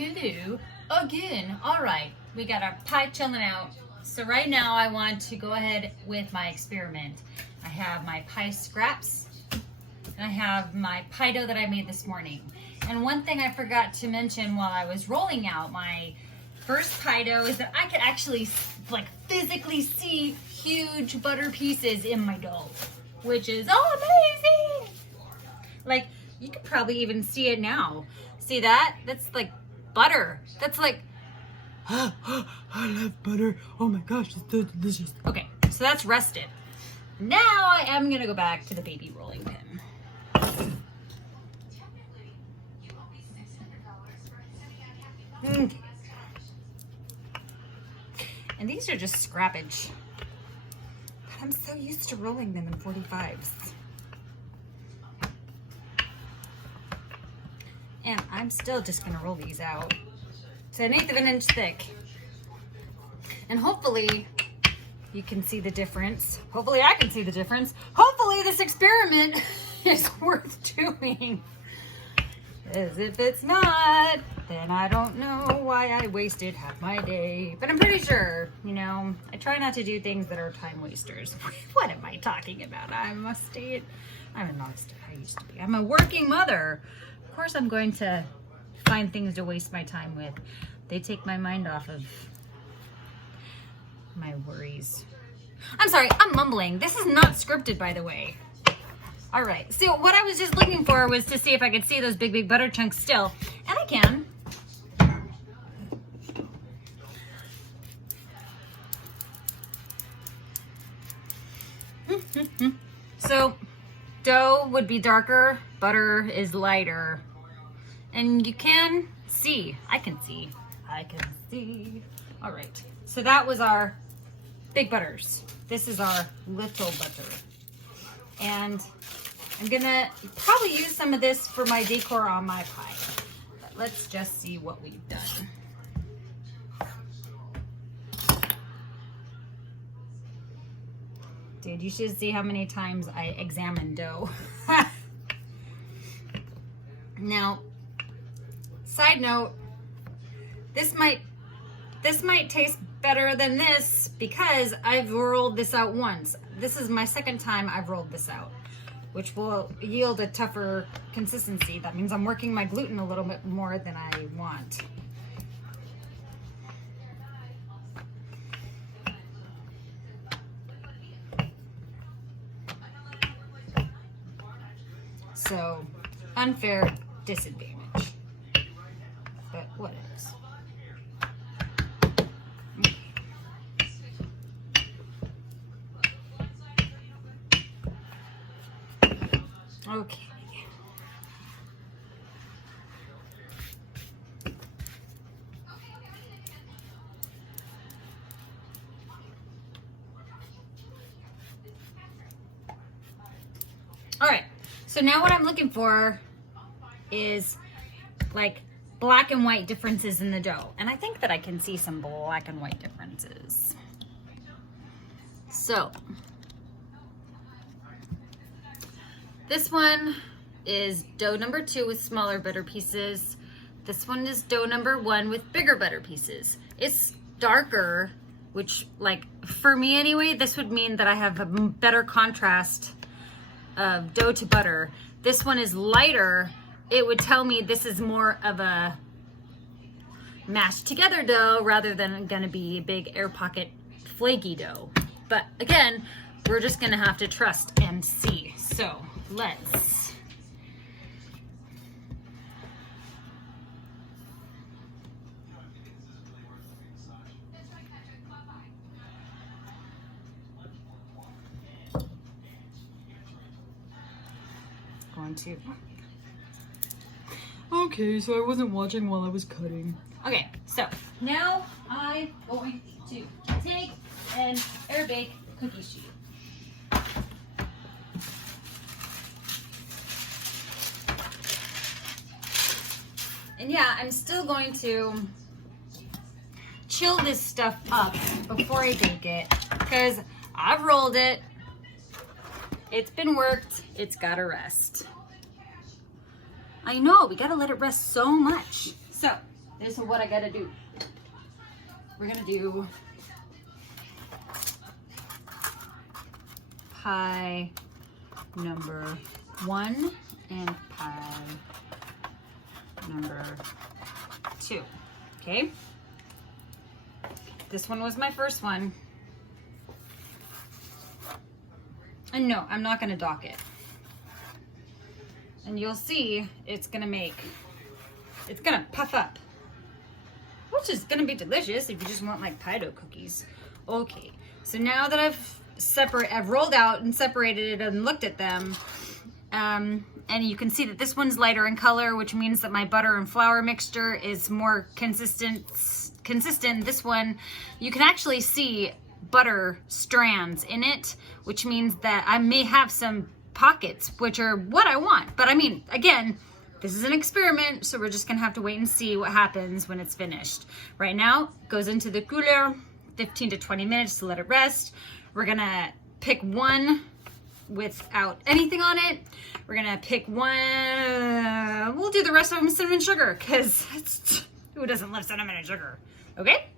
Hello again. All right, we got our pie chilling out. So right now I want to go ahead with my experiment. I have my pie scraps and I have my pie dough that I made this morning. And one thing I forgot to mention while I was rolling out my first pie dough is that I could actually like physically see huge butter pieces in my dough, which is amazing. Like you could probably even see it now. See that? That's like butter. That's like, I love butter. Oh my gosh, it's so delicious. okay, so that's rested. Now I am gonna go back to the baby rolling pin. And these are just scrappage. But I'm so used to rolling them in 45s. And I'm still just gonna roll these out. It's 1/8 of an inch thick. And hopefully you can see the difference. Hopefully I can see the difference. Hopefully this experiment is worth doing. As if it's not, then I don't know why I wasted half my day. But I'm pretty sure, you know, I try not to do things that are time wasters. What am I talking about? I'm a working mother. Of course I'm going to find things to waste my time with. They take my mind off of my worries. I'm sorry, I'm mumbling. This is not scripted, by the way. All right, so what I was just looking for was to see if I could see those big butter chunks still, and I can. So dough would be darker, butter is lighter, and you can see, I can see. All right, so that was our big butters. This is our little butter. And I'm gonna probably use some of this for my decor on my pie. But let's just see what we've done. Dude, you should see how many times I examine dough. Now, side note, this might taste better than this because I've rolled this out once. This is my second time I've rolled this out, which will yield a tougher consistency. That means I'm working my gluten a little bit more than I want. So, unfair disadvantage, but what is? Okay. All right. So now what I'm looking for is like black and white differences in the dough. And I think that I can see some black and white differences. So this one is dough number 2 with smaller butter pieces. This one is dough number 1 with bigger butter pieces. It's darker, which like for me anyway, this would mean that I have a better contrast of dough to butter. This one is lighter. It would tell me this is more of a mashed together dough rather than gonna be a big air pocket flaky dough. But again, we're just gonna have to trust and see. So let's going to Okay, so I wasn't watching while I was cutting. okay, so now I'm going to take an air bake cookie sheet. And yeah, I'm still going to chill this stuff up before I bake it because I've rolled it. It's been worked. It's gotta rest. I know, we gotta let it rest so much. So This is what I gotta do. We're gonna do pie number 1 and pie number 2. Okay? This one was my first one. And no, I'm not gonna dock it. And you'll see it's gonna puff up. Which is gonna be delicious if you just want like pie dough cookies. Okay, so now that I've rolled out and separated it and looked at them, and you can see that this one's lighter in color, which means that my butter and flour mixture is more consistent. This one, you can actually see butter strands in it, which means that I may have some pockets, which are what I want. But I mean, again, this is an experiment, so we're just gonna have to wait and see what happens when it's finished. Right now, it goes into the cooler, 15 to 20 minutes to let it rest. We're gonna pick one without anything on it. We're gonna pick one, we'll do the rest of them cinnamon sugar, because who doesn't love cinnamon and sugar? Okay?